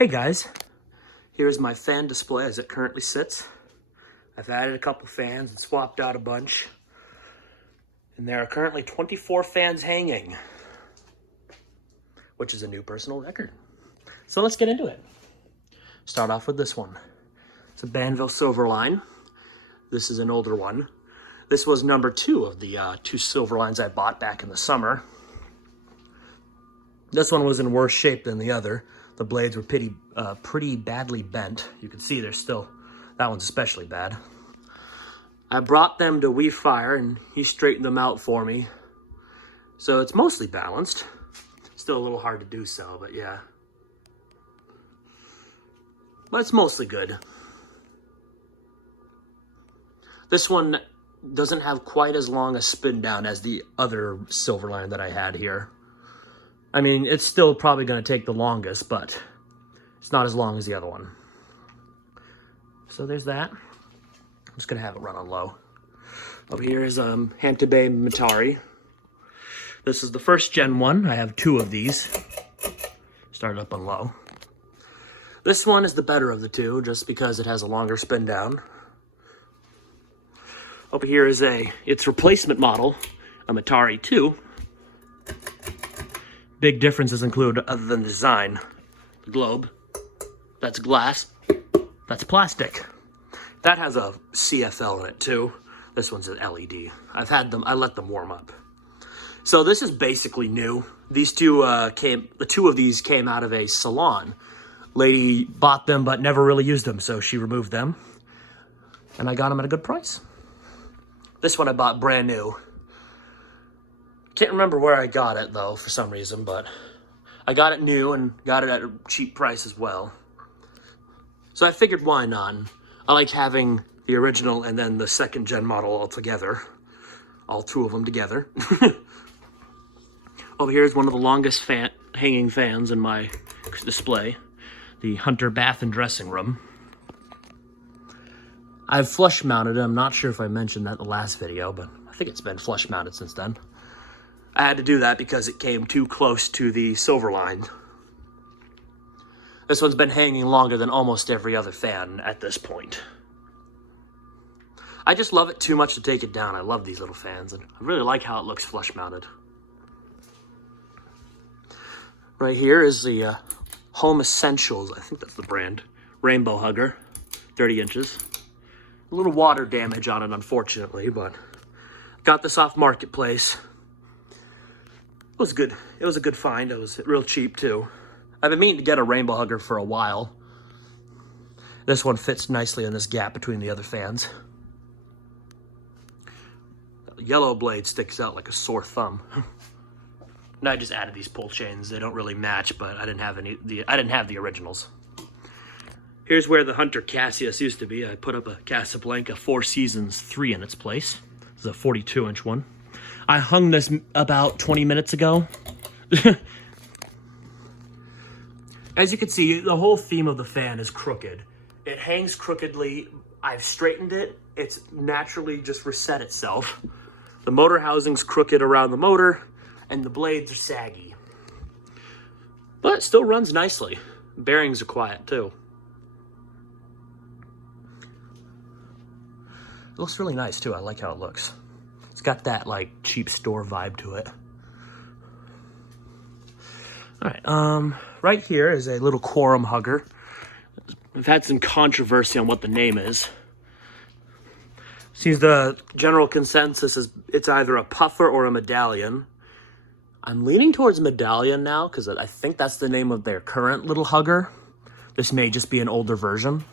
Hey guys, here's my fan display as it currently sits. I've added a couple fans and swapped out a bunch. And there are currently 24 fans hanging, which is a new personal record. So let's get into it. Start off with this one. It's a Banville Silverline. This is an older one. This was number 2 of the 2 Silverlines I bought back in the summer. This one was in worse shape than the other. The blades were pretty badly bent. You can see they're still, that one's especially bad. I brought them to We Fire and he straightened them out for me. So it's mostly balanced. Still a little hard to do so, but yeah. But it's mostly good. This one doesn't have quite as long a spin down as the other Silverline that I had here. I mean, it's still probably going to take the longest, but it's not as long as the other one. So there's that. I'm just going to have it run on low. Over here is Hampton Bay Matari. This is the first gen one. I have 2 of these. Started up on low. This one is the better of the 2, just because it has a longer spin down. Over here is its replacement model, a Matari 2. Big differences include, other than the design, the globe, that's glass, that's plastic. That has a CFL in it too. This one's an LED. I let them warm up. So this is basically new. These two the 2 of these came out of a salon. Lady bought them but never really used them, so she removed them. And I got them at a good price. This one I bought brand new. Can't remember where I got it though for some reason, but I got it new and got it at a cheap price as well. So I figured why not? I like having the original and then the 2nd gen model all together. All 2 of them together. Over here is one of the longest hanging fans in my display. The Hunter Bath and Dressing Room. I've flush mounted it. I'm not sure if I mentioned that in the last video, but I think it's been flush mounted since then. I had to do that because it came too close to the Silverline. This one's been hanging longer than almost every other fan at this point. I just love it too much to take it down. I love these little fans, and I really like how it looks flush mounted. Right here is the Home Essentials, I think that's the brand, Rainbow Hugger, 30 inches. A little water damage on it, unfortunately, but got this off Marketplace. It was good. It was a good find. It was real cheap too. I've been meaning to get a Rainbow Hugger for a while. This one fits nicely in this gap between the other fans. The yellow blade sticks out like a sore thumb. And I just added these pull chains. They don't really match, but I didn't have the originals. Here's where the Hunter Cassius used to be. I put up a Casablanca 4 Seasons 3 in its place. This is a 42-inch one. I hung this about 20 minutes ago. As you can see, the whole theme of the fan is crooked. It hangs crookedly. I've straightened it. It's naturally just reset itself. The motor housing's crooked around the motor, and the blades are saggy. But it still runs nicely. Bearings are quiet too. It looks really nice too. I like how it looks. It's got that like cheap store vibe to it. All right, right here is a little Quorum Hugger. I've had some controversy on what the name is. Seems the general consensus is it's either a puffer or a medallion. I'm leaning towards medallion now because I think that's the name of their current little hugger. This may just be an older version.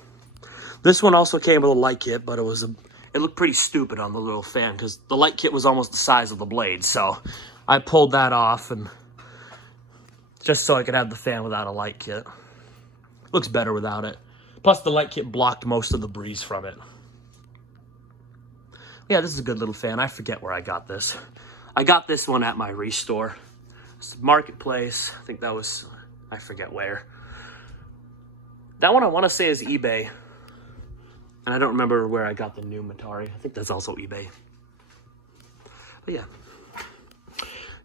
This one also came with a light kit, but it looked pretty stupid on the little fan because the light kit was almost the size of the blade. So I pulled that off and just so I could have the fan without a light kit. Looks better without it. Plus the light kit blocked most of the breeze from it. Yeah, this is a good little fan. I forget where I got this. I got this one at my restore. It's Marketplace. I think that was, I forget where. That one I want to say is eBay. And I don't remember where I got the new Matari. I think that's also eBay. But yeah.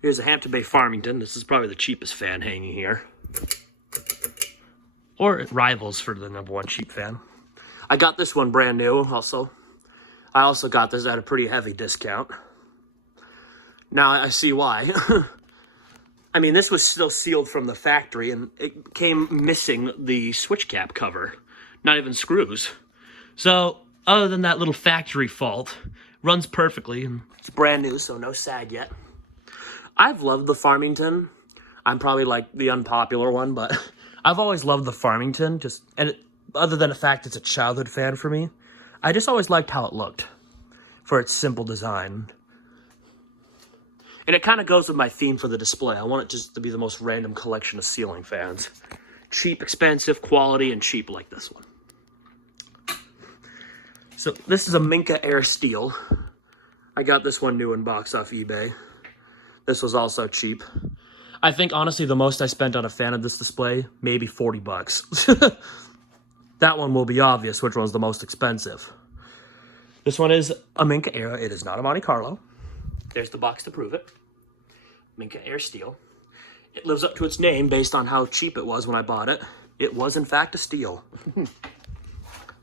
Here's a Hampton Bay Farmington. This is probably the cheapest fan hanging here. or it rivals for the #1 cheap fan. I got this one brand new also. I also got this at a pretty heavy discount. Now I see why. I mean, this was still sealed from the factory, and it came missing the switch cap cover. Not even screws. So, other than that little factory fault, runs perfectly, and it's brand new, so no sag yet. I've loved the Farmington. I'm probably like the unpopular one, but I've always loved the Farmington. Other than the fact it's a childhood fan for me, I just always liked how it looked for its simple design. And it kind of goes with my theme for the display. I want it just to be the most random collection of ceiling fans. Cheap, expensive, quality, and cheap like this one. So this is a Minka Air Steel. I got this one new in box off eBay. This was also cheap. I think, honestly, the most I spent on a fan of this display, maybe 40 bucks. That one will be obvious which one's the most expensive. This one is a Minka Air. It is not a Monte Carlo. There's the box to prove it. Minka Air Steel. It lives up to its name based on how cheap it was when I bought it. It was, in fact, a steel.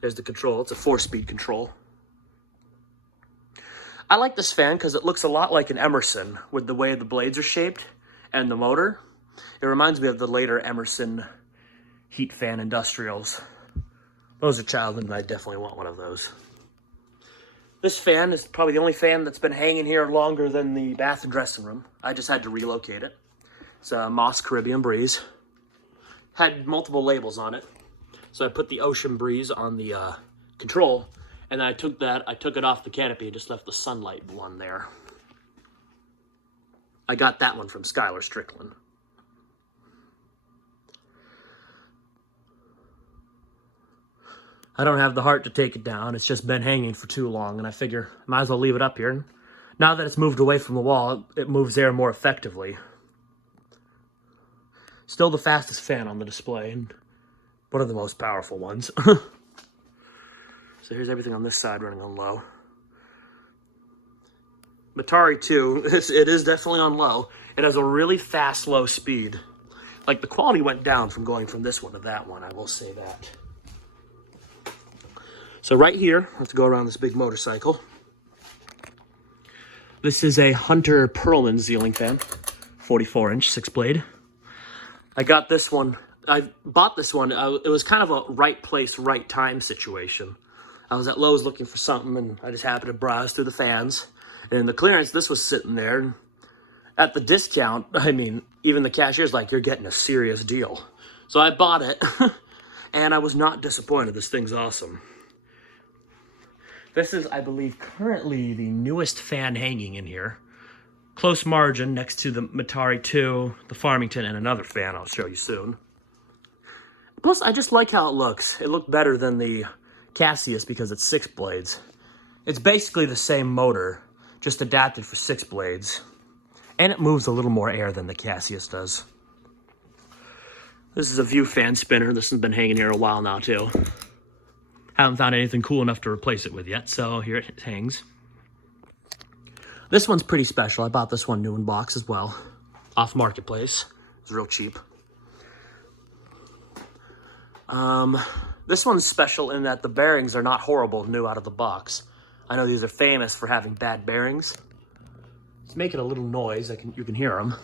There's the control. It's a 4-speed control. I like this fan because it looks a lot like an Emerson with the way the blades are shaped and the motor. It reminds me of the later Emerson heat fan industrials. Those are childhood, and I definitely want one of those. This fan is probably the only fan that's been hanging here longer than the bath and dressing room. I just had to relocate it. It's a Moss Caribbean Breeze. Had multiple labels on it. So I put the Ocean Breeze on the control, and then I took it off the canopy and just left the Sunlight one there. I got that one from Skylar Strickland. I don't have the heart to take it down. It's just been hanging for too long, and I figure I might as well leave it up here. Now that it's moved away from the wall, it moves air more effectively. Still the fastest fan on the display, and one of the most powerful ones. So here's everything on this side running on low. Matari 2, it is definitely on low. It has a really fast, low speed. Like, the quality went down from going from this one to that one, I will say that. So right here, let's go around this big motorcycle. This is a Hunter Perlman ceiling fan, 44-inch, 6-blade. I got this one. I bought this one. It was kind of a right place, right time situation. I was at Lowe's looking for something, and I just happened to browse through the fans. And in the clearance, this was sitting there. At the discount, I mean, even the cashier's like, you're getting a serious deal. So I bought it, and I was not disappointed. This thing's awesome. This is, I believe, currently the newest fan hanging in here. Close margin next to the Matari 2, the Farmington, and another fan I'll show you soon. Plus, I just like how it looks. It looked better than the Cassius because it's 6 blades. It's basically the same motor, just adapted for 6 blades. And it moves a little more air than the Cassius does. This is a View fan spinner. This has been hanging here a while now, too. Haven't found anything cool enough to replace it with yet, so here it hangs. This one's pretty special. I bought this one new in box as well, off Marketplace. It's real cheap. This one's special in that the bearings are not horrible new out of the box. I know these are famous for having bad bearings. It's making a little noise. You can hear them.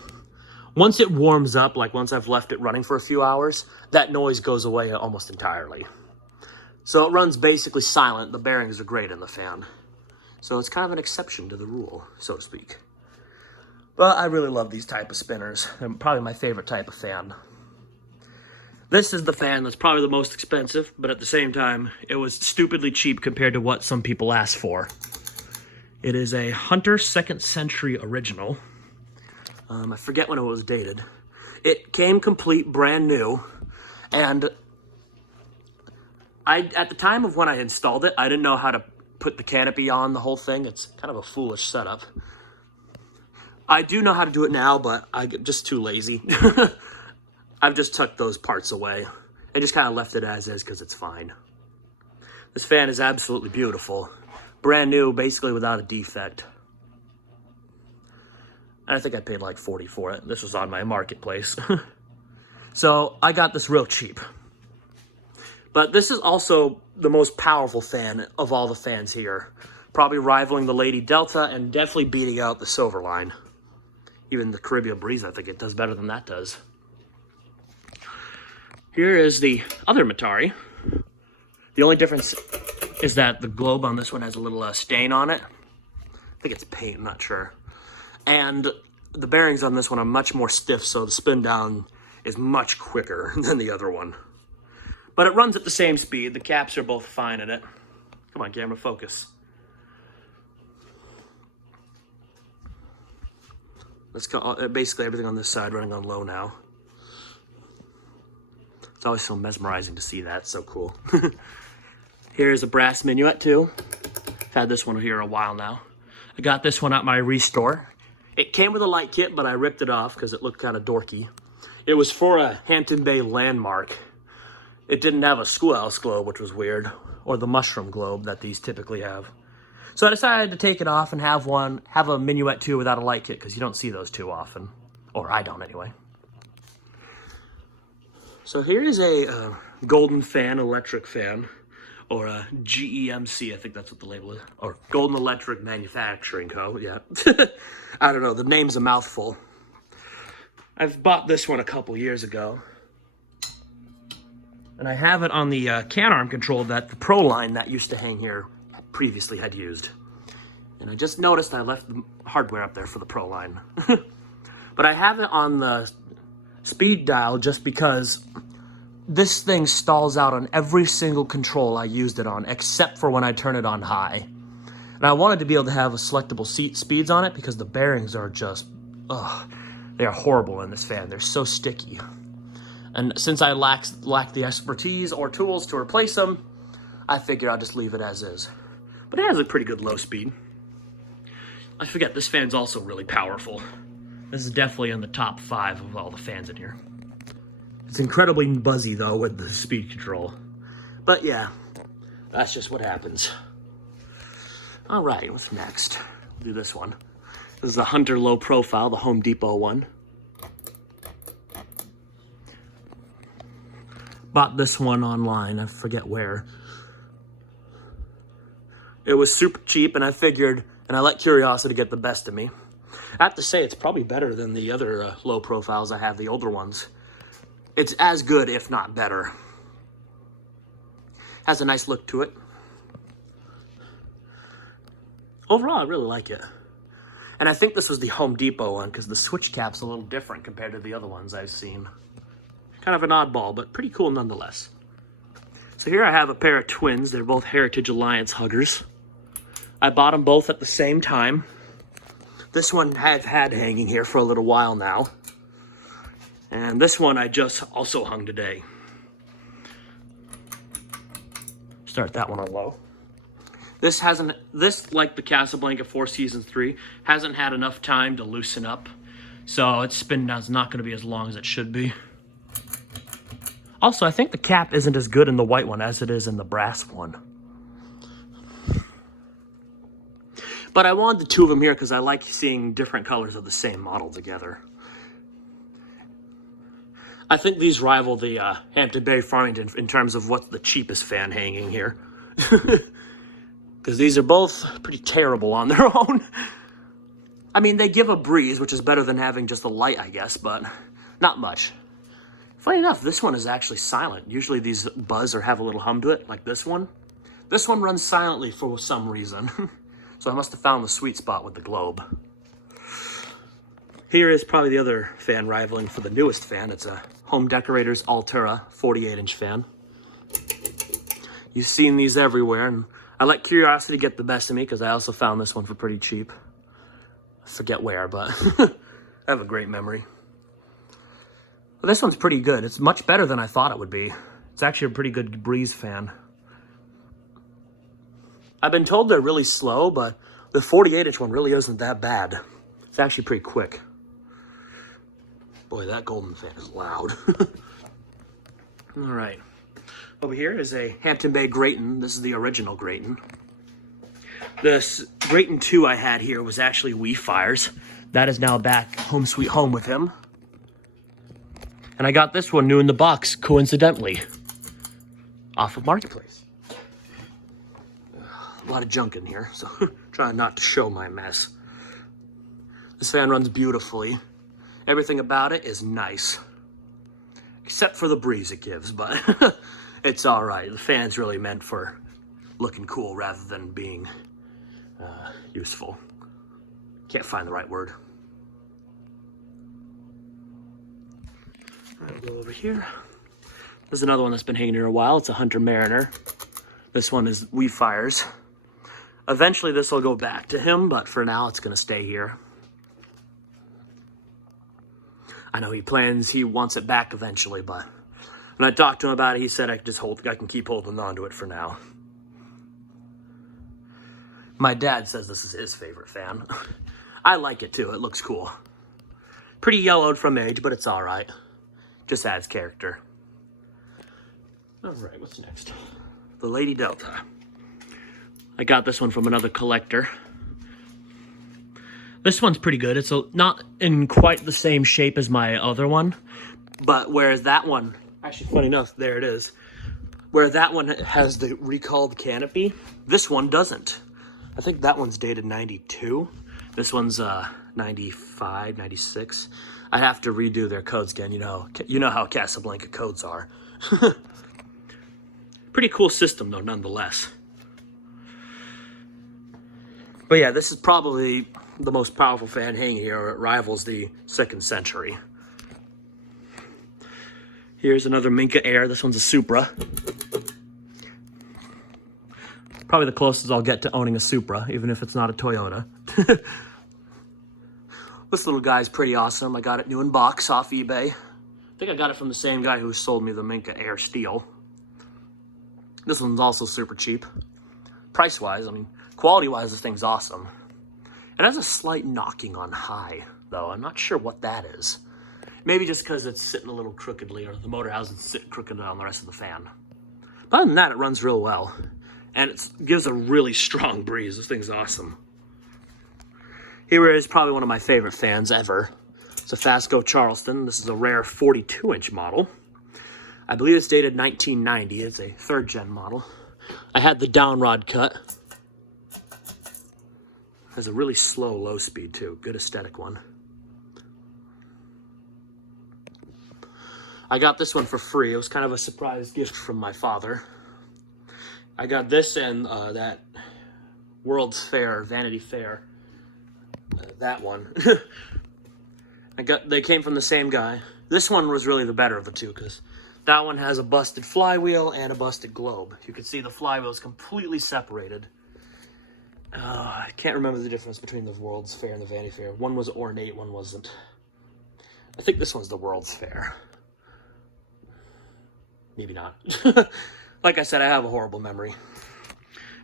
Once it warms up, like once I've left it running for a few hours, that noise goes away almost entirely. So it runs basically silent. The bearings are great in the fan. So it's kind of an exception to the rule, so to speak. But I really love these type of spinners. They're probably my favorite type of fan. This is the fan that's probably the most expensive, but at the same time, it was stupidly cheap compared to what some people ask for. It is a Hunter 2nd Century original. I forget when it was dated. It came complete, brand new, and at the time of when I installed it, I didn't know how to put the canopy on the whole thing. It's kind of a foolish setup. I do know how to do it now, but I'm just too lazy. I've just tucked those parts away. I just kind of left it as is because it's fine. This fan is absolutely beautiful. Brand new, basically without a defect. And I think I paid like $40 for it. This was on my Marketplace. So I got this real cheap. But this is also the most powerful fan of all the fans here. Probably rivaling the Lady Delta and definitely beating out the Silverline. Even the Caribbean Breeze, I think it does better than that does. Here is the other Matari. The only difference is that the globe on this one has a little stain on it. I think it's paint, I'm not sure. And the bearings on this one are much more stiff, so the spin down is much quicker than the other one. But it runs at the same speed. The caps are both fine in it. Come on, camera, focus. Let's go, basically everything on this side running on low now. It's always so mesmerizing to see that, it's so cool. Here's a brass Minuet too. I've had this one here a while now. I got this one at my restore. It came with a light kit, but I ripped it off because it looked kind of dorky. It was for a Hampton Bay landmark. It didn't have a schoolhouse globe, which was weird, or the mushroom globe that these typically have. So I decided to take it off and have a Minuet 2 without a light kit, because you don't see those too often. Or I don't anyway. So here is a Golden Fan, electric fan, or a GEMC, I think that's what the label is. Or Golden Electric Manufacturing Co., yeah. I don't know, the name's a mouthful. I've bought this one a couple years ago. And I have it on the can arm control that the Pro line that used to hang here previously had used. And I just noticed I left the hardware up there for the Pro line. But I have it on the speed dial just because this thing stalls out on every single control I used it on, except for when I turn it on high. And I wanted to be able to have a selectable speeds on it because the bearings are just, they are horrible in this fan. They're so sticky. And since I lack the expertise or tools to replace them, I figured I'll just leave it as is. But it has a pretty good low speed. I forget, this fan's also really powerful. This is definitely in the top 5 of all the fans in here. It's incredibly buzzy though with the speed control. But yeah, that's just what happens. All right, what's next? We'll do this one. This is the Hunter Low Profile, the Home Depot one. Bought this one online, I forget where. It was super cheap and I figured, and I let curiosity get the best of me. I have to say it's probably better than the other low profiles I have, the older ones. It's as good, if not better. Has a nice look to it. Overall, I really like it. And I think this was the Home Depot one because the switch cap's a little different compared to the other ones I've seen. Kind of an oddball, but pretty cool nonetheless. So here I have a pair of twins. They're both Heritage Alliance huggers. I bought them both at the same time. This one I've had hanging here for a little while now. And this one I just also hung today. Start that one on low. This, like the Casablanca Four Seasons 3, hasn't had enough time to loosen up. So its spin down's not going to be as long as it should be. Also, I think the cap isn't as good in the white one as it is in the brass one. But I wanted the two of them here because I like seeing different colors of the same model together. I think these rival the Hampton Bay Farmington in terms of what's the cheapest fan hanging here. Because these are both pretty terrible on their own. I mean, they give a breeze, which is better than having just a light, I guess, but not much. Funny enough, this one is actually silent. Usually these buzz or have a little hum to it, like this one. This one runs silently for some reason. So I must have found the sweet spot with the globe. Here is probably the other fan rivaling for the newest fan. It's a Home Decorators Altura 48-inch fan. You've seen these everywhere, and I let curiosity get the best of me because I also found this one for pretty cheap. I forget where, but I have a great memory. Well, this one's pretty good. It's much better than I thought it would be. It's actually a pretty good breeze fan. I've been told they're really slow, but the 48-inch one really isn't that bad. It's actually pretty quick. Boy, that golden fan is loud. All right. Over here is a Hampton Bay Greyton. This is the original Greyton. This Greyton 2 I had here was actually Fire's. That is now back home sweet home with him. And I got this one new in the box, coincidentally. off of Marketplace. A lot of junk in here, so trying not to show my mess. This fan runs beautifully. Everything about it is nice. Except for the breeze it gives, but it's alright. The fan's really meant for looking cool rather than being useful. Can't find the right word. Alright, we'll go over here. There's another one that's been hanging here a while. It's a Hunter Mariner. This one is Wee Fires. Eventually this will go back to him, but for now it's going to stay here. I know he wants it back eventually, but when I talked to him about it, he said I can keep holding on to it for now. My dad says this is his favorite fan. I like it too, it looks cool. Pretty yellowed from age, but it's alright. Just adds character. Alright, what's next? The Lady Delta. I got this one from another collector. This one's pretty good. It's not in quite the same shape as my other one, but whereas that one, actually funny enough, there it is. Where that one has the recalled canopy, this one doesn't. I think that one's dated 92. This one's 95, 96. I have to redo their codes again. You know how Casablanca codes are. Pretty cool system though, nonetheless. But yeah, this is probably the most powerful fan hanging here. It rivals the 2nd Century. Here's another Minka Air. This one's a Supra. Probably the closest I'll get to owning a Supra, even if it's not a Toyota. This little guy's pretty awesome. I got it new in box off eBay. I think I got it from the same guy who sold me the Minka Air Steel. This one's also super cheap. Price-wise, I mean, quality-wise, this thing's awesome. It has a slight knocking on high, though. I'm not sure what that is. Maybe just because it's sitting a little crookedly, or the motor housing's sitting crookedly on the rest of the fan. But other than that, it runs real well. And it gives a really strong breeze. This thing's awesome. Here is probably one of my favorite fans ever. It's a Fasco Charleston. This is a rare 42-inch model. I believe it's dated 1990. It's a 3rd-gen model. I had the down rod cut. Has a really slow low speed too. Good aesthetic one. I got this one for free. It was kind of a surprise gift from my father. I got this and that World's Fair, Vanity Fair. That one. They came from the same guy. This one was really the better of the two because that one has a busted flywheel and a busted globe. You can see the flywheel is completely separated. I can't remember the difference between the World's Fair and the Vanity Fair. One was ornate, one wasn't. I think this one's the World's Fair. Maybe not. Like I said, I have a horrible memory.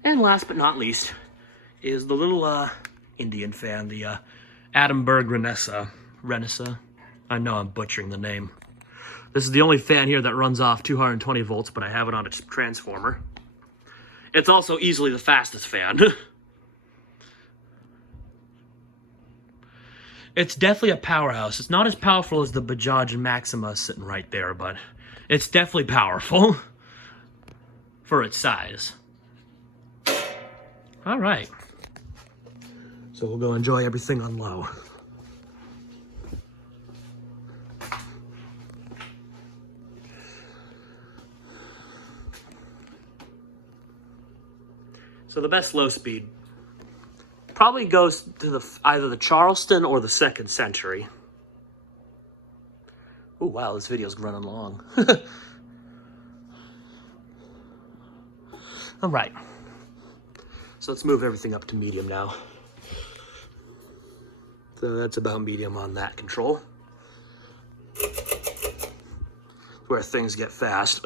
And last but not least is the little Indian fan, the Adamberg Renessa. I know I'm butchering the name. This is the only fan here that runs off 220 volts, but I have it on a transformer. It's also easily the fastest fan. It's definitely a powerhouse. It's not as powerful as the Bajaj Maxima sitting right there, but it's definitely powerful for its size. All right. So we'll go enjoy everything on low. So the best low speed probably goes to either the Charleston or the 2nd Century. Oh wow, this video's running long. All right. So let's move everything up to medium now. So that's about medium on that control. Where things get fast.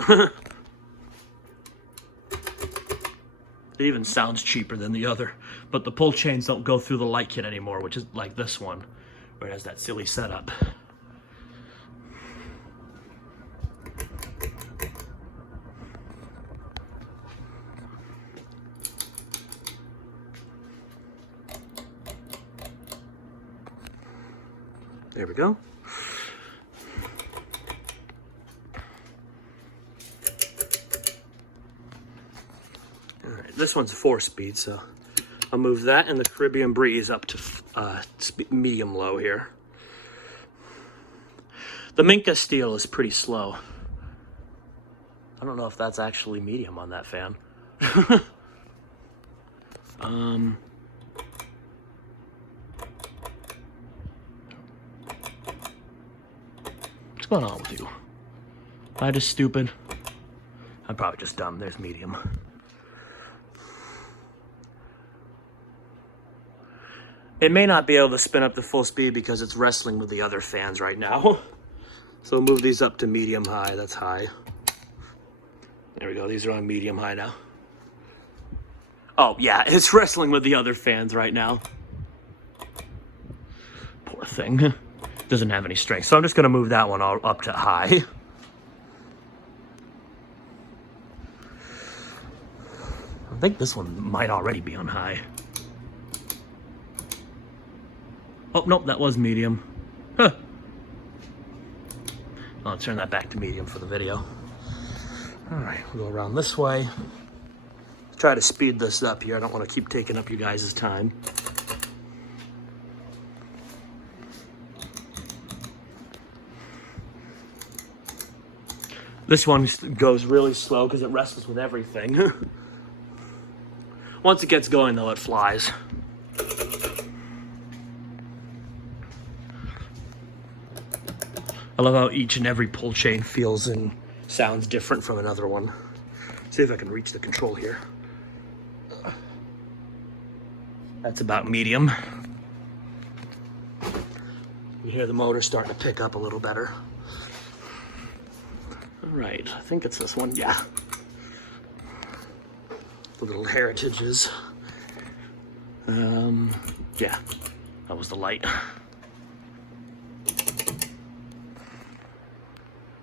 It even sounds cheaper than the other, but the pull chains don't go through the light kit anymore, which is like this one, where it has that silly setup. There we go. All right, this one's 4-speed, so I'll move that and the Caribbean Breeze up to medium-low here. The Minka Steel is pretty slow. I don't know if that's actually medium on that fan. What's going on with you? Am I just stupid? I'm probably just dumb. There's medium. It may not be able to spin up to full speed because it's wrestling with the other fans right now. So we'll move these up to medium high. That's high. There we go. These are on medium high now. Oh, yeah. It's wrestling with the other fans right now. Poor thing. Doesn't have any strength. So I'm just going to move that one all up to high. I think this one might already be on high. Oh, nope, that was medium. Huh. I'll turn that back to medium for the video. All right, we'll go around this way. Try to speed this up here. I don't want to keep taking up you guys' time. This one goes really slow because it wrestles with everything. Once it gets going, though, it flies. I love how each and every pull chain feels and sounds different from another one. See if I can reach the control here. That's about medium. You hear the motor starting to pick up a little better. All right, I think it's this one, yeah. The little heritages. Yeah, that was the light.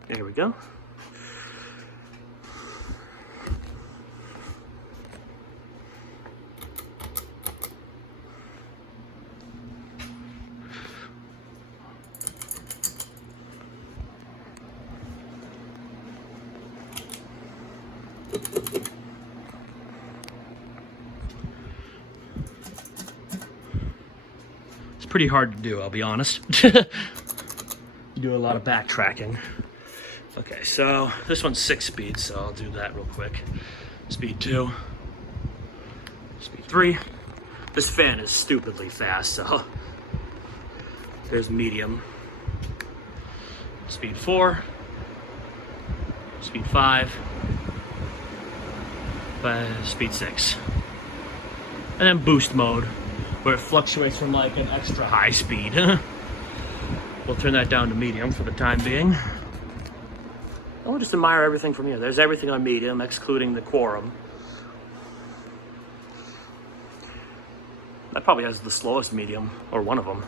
There we go. It's pretty hard to do, I'll be honest. You do a lot of backtracking. Okay, so this one's 6-speed, so I'll do that real quick. Speed 2, speed 3. This fan is stupidly fast, so there's medium. Speed 4, speed 5, speed 6. And then boost mode, where it fluctuates from like an extra high speed. We'll turn that down to medium for the time being. I'll just admire everything from here. There's everything on medium, excluding the quorum. That probably has the slowest medium, or one of them.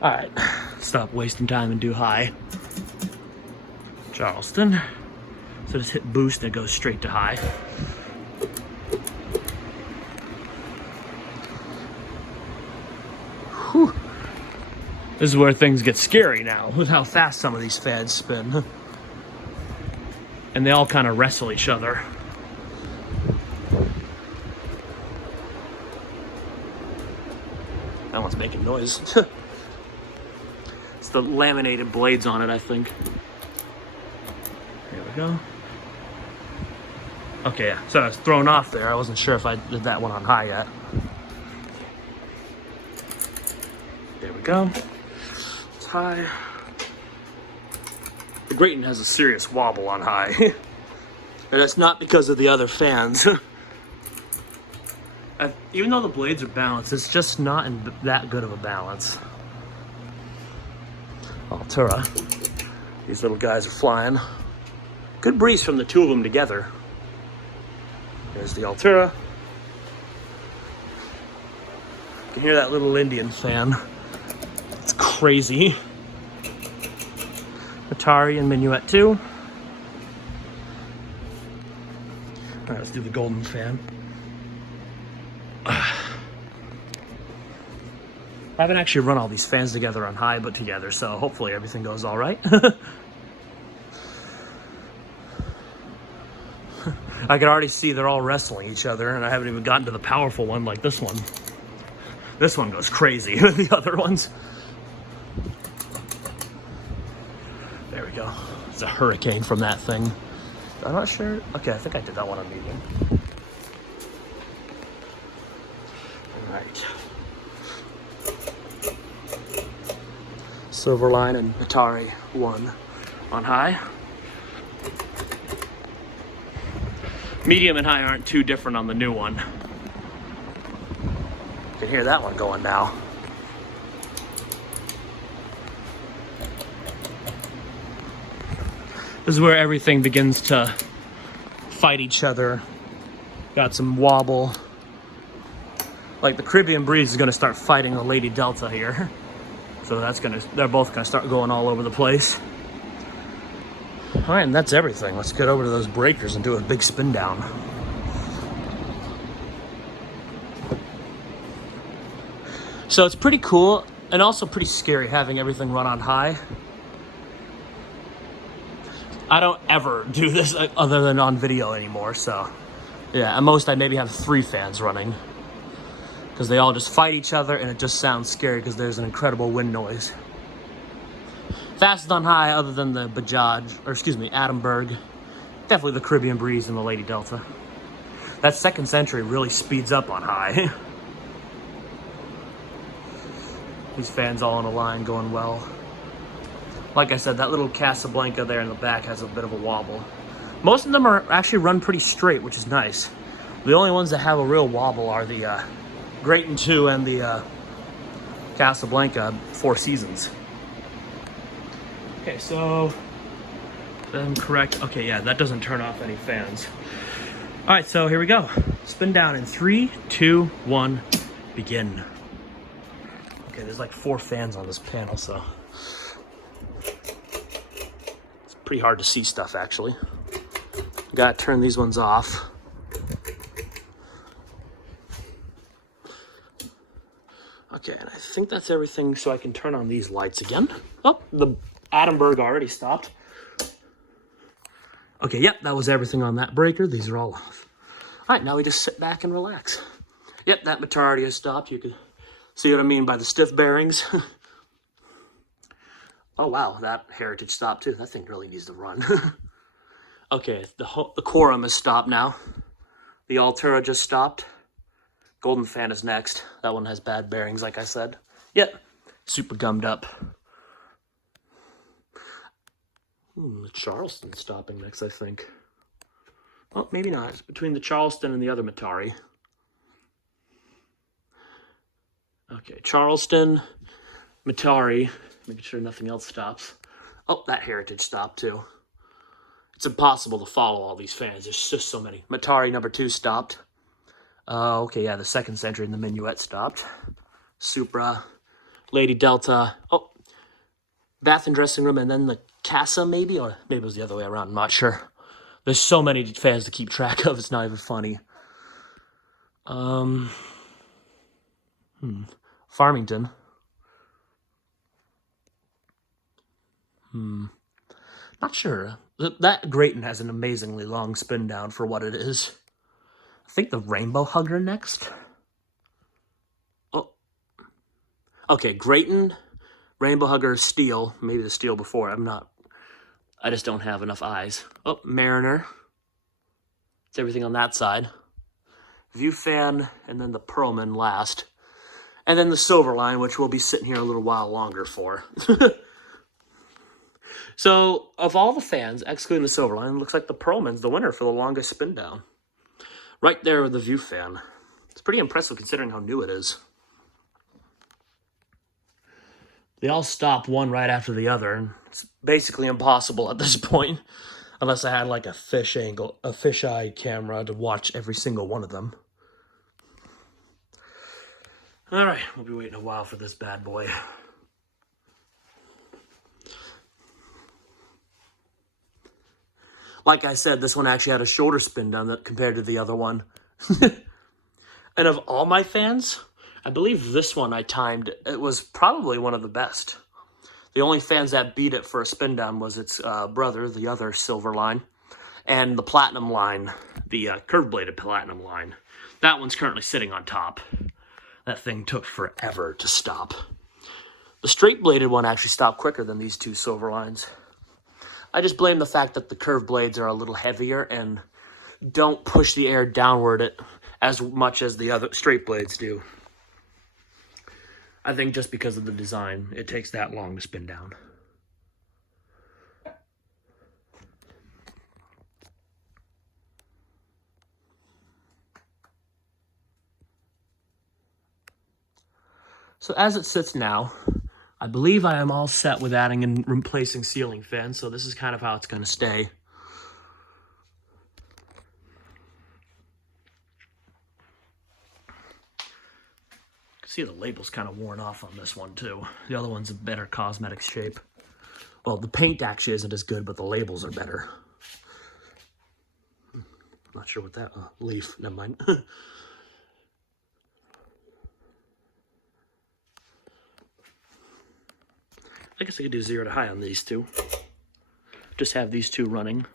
All right, stop wasting time and do high. Charleston. So just hit boost and it goes straight to high. Whew. This is where things get scary now, with how fast some of these fans spin. And they all kind of wrestle each other. That one's making noise. It's the laminated blades on it, I think. There we go. Okay, yeah. So I was thrown off there. I wasn't sure if I did that one on high yet. There we go. It's high. The Greyton has a serious wobble on high. And that's not because of the other fans. Even though the blades are balanced, it's just not in that good of a balance. Altura. These little guys are flying. Good breeze from the two of them together. There's the Altura. You can hear that little Indian fan. It's crazy. Atari and Minuet 2. All right, let's do the golden fan. I haven't actually run all these fans together on high, but together, so hopefully everything goes all right. I can already see they're all wrestling each other, and I haven't even gotten to the powerful one like this one. This one goes crazy with the other ones. There we go. It's a hurricane from that thing. I'm not sure. Okay, I think I did that one on medium. All right. Silverline and Atari 1 on high. Medium and high aren't too different on the new one. You can hear that one going now. This is where everything begins to fight each other. Got some wobble. Like the Caribbean Breeze is gonna start fighting the Lady Delta here. So they're both gonna start going all over the place. All right, and that's everything. Let's get over to those breakers and do a big spin down. So it's pretty cool and also pretty scary having everything run on high. I don't ever do this other than on video anymore, so yeah, at most I maybe have 3 fans running because they all just fight each other and it just sounds scary because there's an incredible wind noise. Fastest on high other than the Adamberg, definitely the Caribbean Breeze and the Lady Delta. That second century really speeds up on high. These fans all in a line going well. Like I said, that little Casablanca there in the back has a bit of a wobble. Most of them are actually run pretty straight, which is nice. The only ones that have a real wobble are the Greyton 2 and the Casablanca 4 Seasons. Okay, so I'm correct. Okay, yeah, that doesn't turn off any fans. All right, so here we go. Spin down in 3, 2, 1, begin. Okay, there's like 4 fans on this panel, so it's pretty hard to see stuff actually. Gotta turn these ones off. Okay, and I think that's everything, so I can turn on these lights again. Oh, the Adamberg already stopped. Okay, yep, that was everything on that breaker. These are all off. All right, now we just sit back and relax. Yep, that motor already has stopped. You can see what I mean by the stiff bearings. Oh, wow, that Heritage stopped too. That thing really needs to run. Okay, the Quorum has stopped now. The Altura just stopped. Golden Fan is next. That one has bad bearings, like I said. Yep, super gummed up. The Charleston's stopping next, I think. Oh, maybe not. It's between the Charleston and the other Matari. Okay, Charleston, Matari, making sure nothing else stops. Oh, that Heritage stopped too. It's impossible to follow all these fans. There's just so many. Matari number 2 stopped. Okay, yeah, the second century and the Minuet stopped. Supra, Lady Delta. Oh, Bath and Dressing Room, and then the Casa maybe? Or maybe it was the other way around. I'm not sure. There's so many fans to keep track of. It's not even funny. Farmington. Not sure. That Greyton has an amazingly long spin down for what it is. I think the Rainbow Hugger next. Oh. Okay, Greyton, Rainbow Hugger, Steel. Maybe the Steel before. I just don't have enough eyes. Oh, Mariner. It's everything on that side. View Fan, and then the Pearlman last. And then the Silverline, which we'll be sitting here a little while longer for. So, of all the fans, excluding the Silverline, it looks like the Pearlman's the winner for the longest spin down. Right there with the View Fan. It's pretty impressive considering how new it is. They all stop one right after the other, and it's basically impossible at this point. Unless I had like a fisheye camera to watch every single one of them. Alright, we'll be waiting a while for this bad boy. Like I said, this one actually had a shorter spin down compared to the other one. And of all my fans, I believe this one I timed, it was probably one of the best. The only fans that beat it for a spin down was its brother, the other silver line, and the platinum line, the curved-bladed platinum line. That one's currently sitting on top. That thing took forever to stop. The straight-bladed one actually stopped quicker than these two silver lines. I just blame the fact that the curved blades are a little heavier and don't push the air downward as much as the other straight blades do. I think just because of the design, it takes that long to spin down. So as it sits now, I believe I am all set with adding and replacing ceiling fans, so this is kind of how it's going to stay. See, the label's kind of worn off on this one too. The other one's a better cosmetic shape. Well, the paint actually isn't as good, but the labels are better. Not sure what that leaf. Never mind. I guess I could do 0 to high on these two. Just have these two running.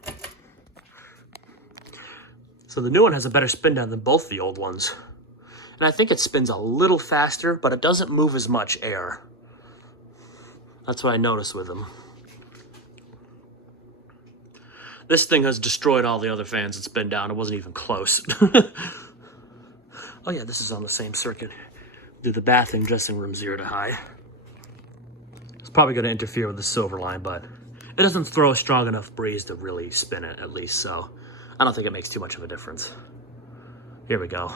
So the new one has a better spin down than both the old ones. And I think it spins a little faster, but it doesn't move as much air. That's what I noticed with them. This thing has destroyed all the other fans that spin down. It wasn't even close. Oh yeah, this is on the same circuit. Do the bathroom, dressing room 0 to high. It's probably going to interfere with the silver line, but it doesn't throw a strong enough breeze to really spin it, at least, so I don't think it makes too much of a difference. Here we go.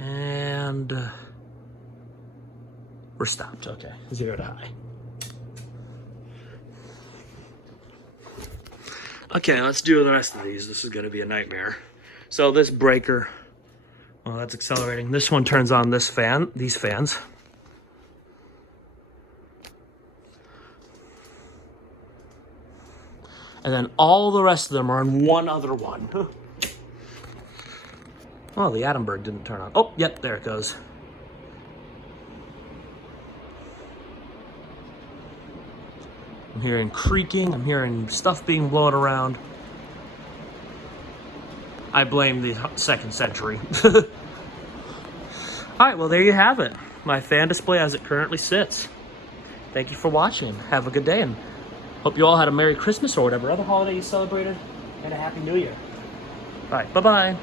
And we're stopped. Okay, 0 to high. Okay, let's do the rest of these. This is going to be a nightmare. So this breaker, well, that's accelerating. This one turns on this fan, these fans. And then all the rest of them are in one other one. Oh, the Attenberg didn't turn on. Oh, yep, there it goes. I'm hearing creaking. I'm hearing stuff being blown around. I blame the 2nd century. All right, well, there you have it. My fan display as it currently sits. Thank you for watching. Have a good day, and hope you all had a Merry Christmas or whatever other holiday you celebrated, and a Happy New Year. All right, bye-bye.